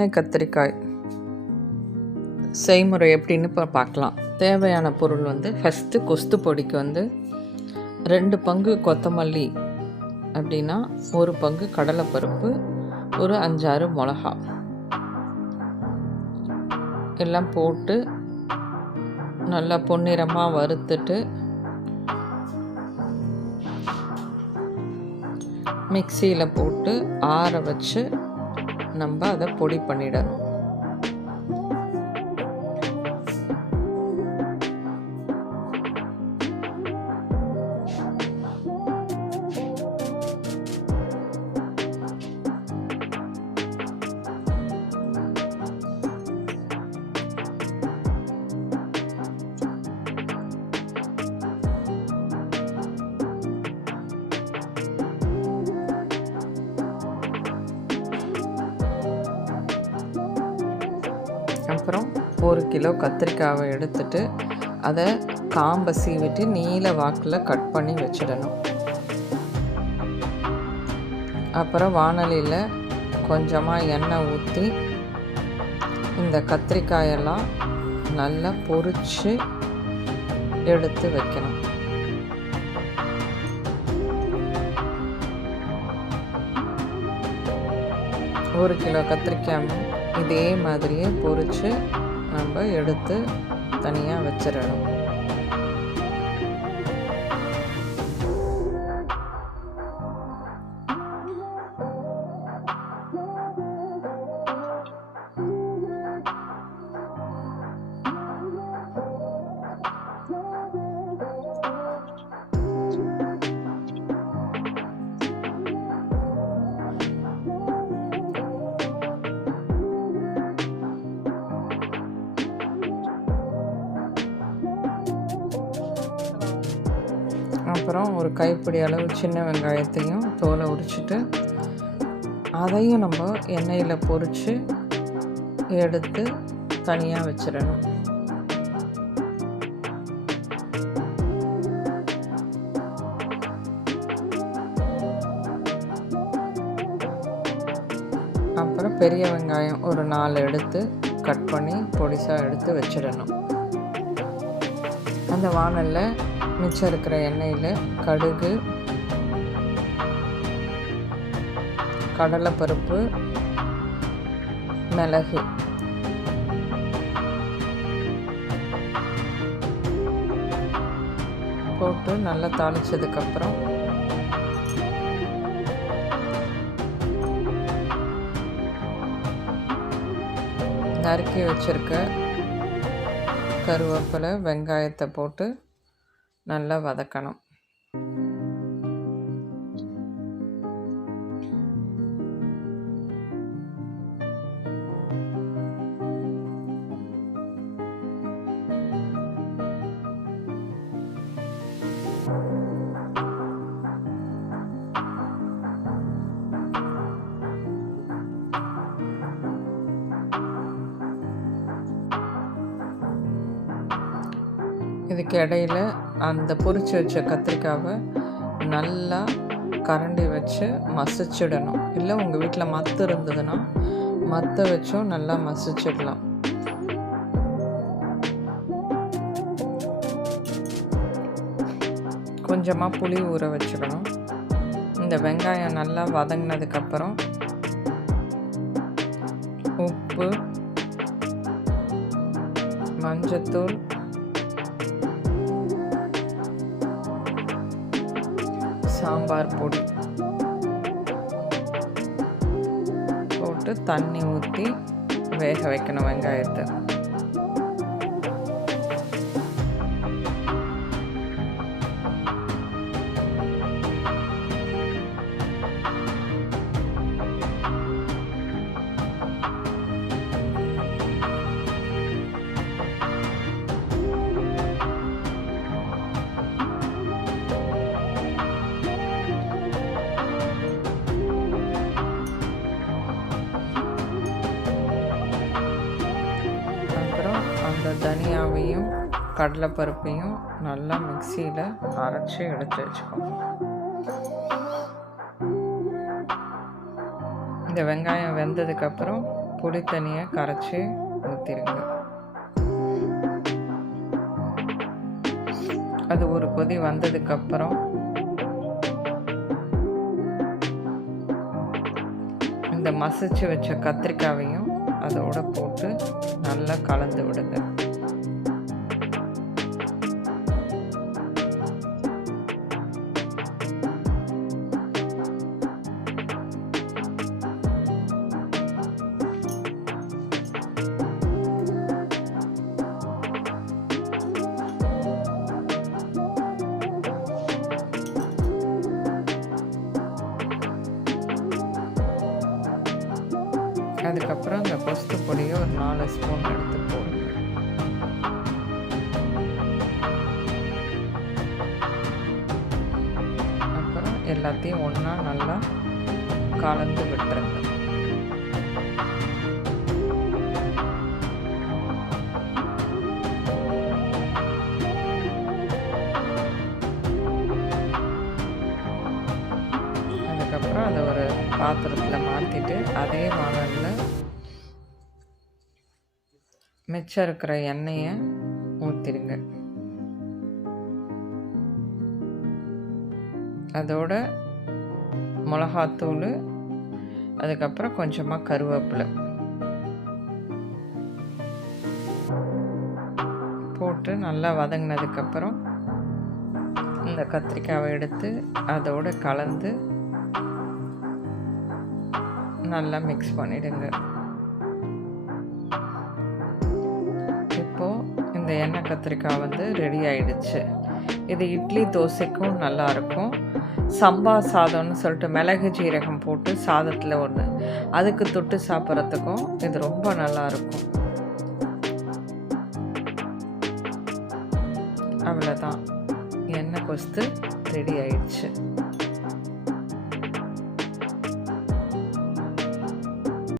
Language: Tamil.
எண்ணெய் கத்திரிக்காய் செய்முறை எப்படின்னு இப்போ பார்க்கலாம். தேவையான பொருள் ஃபஸ்ட்டு கொஸ்து பொடிக்கு 2 பங்கு கொத்தமல்லி அப்படின்னா 1 பங்கு கடலைப்பருப்பு, ஒரு 5-6 மிளகா எல்லாம் போட்டு நல்லா பொன்னிறமாக வறுத்துட்டு மிக்சியில் போட்டு ஆற வச்சு நம்ம அதை பொடி பண்ணிடணும். அப்புறம் 1 கிலோ கத்திரிக்காவை எடுத்துட்டு அதை காம்பை சீவிட்டு நீல வாக்கில் கட் பண்ணி வச்சிடணும். அப்புறம் வாணலியில் கொஞ்சமாக எண்ணெய் ஊற்றி இந்த கத்திரிக்காயெல்லாம் நல்லா பொரித்து எடுத்து வைக்கணும். ஒரு கிலோ கத்திரிக்காய் இதே மாதிரியே பொரித்து நம்ம எடுத்து தனியாக வச்சிடணும். அப்புறம் ஒரு கைப்பிடி அளவு சின்ன வெங்காயத்தையும் தோலை உரிச்சிட்டு அதையும் நம்ம எண்ணெயில் பொரித்து எடுத்து தனியாக வச்சிடணும். அப்புறம் பெரிய வெங்காயம் ஒரு 4 எடுத்து கட் பண்ணி பொடிசாக எடுத்து வச்சிடணும். அந்த வாணலில் மிச்சம் இருக்கிற எண்ணெயில் கடுகு, கடலைப்பருப்பு, மிளகு போட்டு நல்லா தாளித்ததுக்கப்புறம் நறுக்கி வச்சுருக்க கருவேப்பிலை, வெங்காயத்தை போட்டு நல்லா வதக்கணும். இதுக்கு இடையில் அந்த பொரிச்சு வச்ச கத்திரிக்காவை நல்லா கரண்டி வச்சு மசிச்சிடணும். இல்லை உங்கள் வீட்டில் மத்து இருந்ததுன்னா மத்தை வச்சும் நல்லா மசிச்சிடலாம். கொஞ்சமாக புளி ஊற வச்சுக்கணும். இந்த வெங்காயம் நல்லா வதங்கினதுக்கப்புறம் உப்பு, மஞ்சத்தூள், சாம்பார் பொடி போட்டு தண்ணி ஊற்றி வேக வைக்கணும் வெங்காயத்தை. அந்த தனியாவையும் கடலைப்பருப்பையும் நல்லா மிக்சியில் அரைச்சி எடுத்து வச்சுக்கோங்க. இந்த வெங்காயம் வெந்ததுக்கப்புறம் புளி தண்ணியை கரைச்சி ஊற்றிடுங்க. அது ஒரு கொதி வந்ததுக்கப்புறம் இந்த மசிச்சு வச்ச கத்திரிக்காயையும் அதோட போட்டு நல்லா கலந்து விடுங்க. அதுக்கப்புறம் இந்த கொஸ்து பொடியை ஒரு 4 ஸ்பூன் எடுத்து போடுங்க. அப்புறம் எல்லாத்தையும் ஒன்றா நல்லா கலந்து விட்டுருங்க. அதுக்கப்புறம் அதை ஒரு பாத்திரத்தில் மாற்றிட்டு அதே வானலில் மிச்சம் இருக்கிற எண்ணெயை ஊற்றிடுங்க. அதோட மிளகாத்தூள், அதுக்கப்புறம் கொஞ்சமாக கருவேப்பிலை போட்டு நல்லா வதங்கினதுக்கப்புறம் இந்த கத்திரிக்காயை எடுத்து அதோட கலந்து நல்லா மிக்ஸ் பண்ணிடுங்க. இப்போது இந்த எண்ணெய் கத்திரிக்காய் வந்து ரெடி ஆயிடுச்சு. இது இட்லி தோசைக்கும் நல்லாயிருக்கும். சம்பா சாதம்னு சொல்லிட்டு மிளகு ஜீரகம் போட்டு சாதத்தில் ஒன்று, அதுக்கு தொட்டு சாப்பிட்றதுக்கும் இது ரொம்ப நல்லாயிருக்கும். அவ்வளோதான், எண்ணெய் கொஸ்து ரெடி ஆயிடுச்சு.